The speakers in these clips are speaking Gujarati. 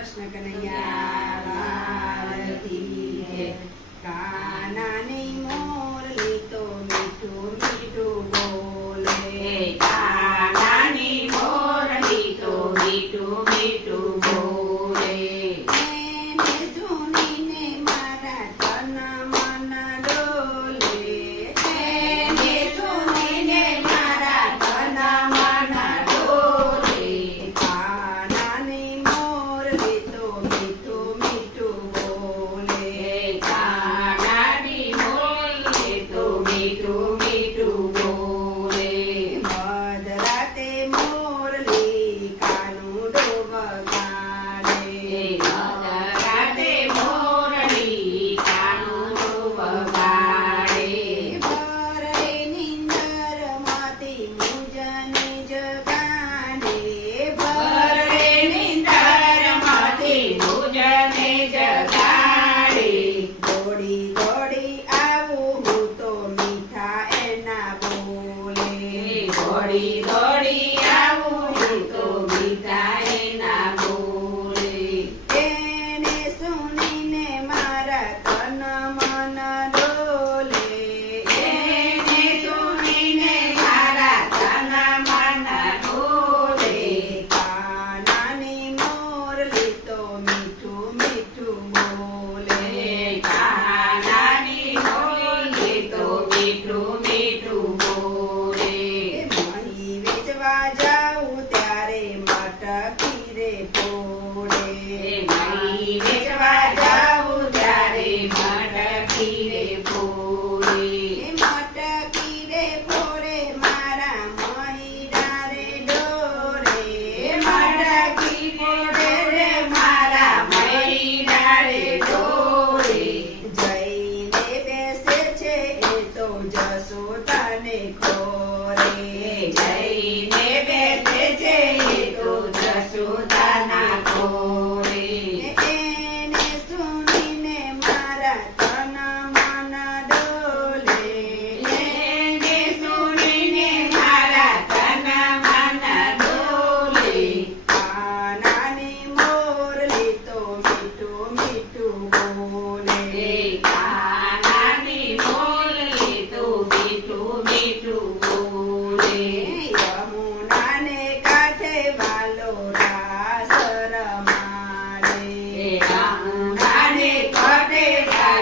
કૃષ્ણ કનૈયા કી કાના ને મોર લીતો મીઠો મીઠો બોલ રાખી રે પોળે મારી મારા મહિડા રે ડોરે મટકી મારા મહિડા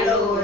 Hello.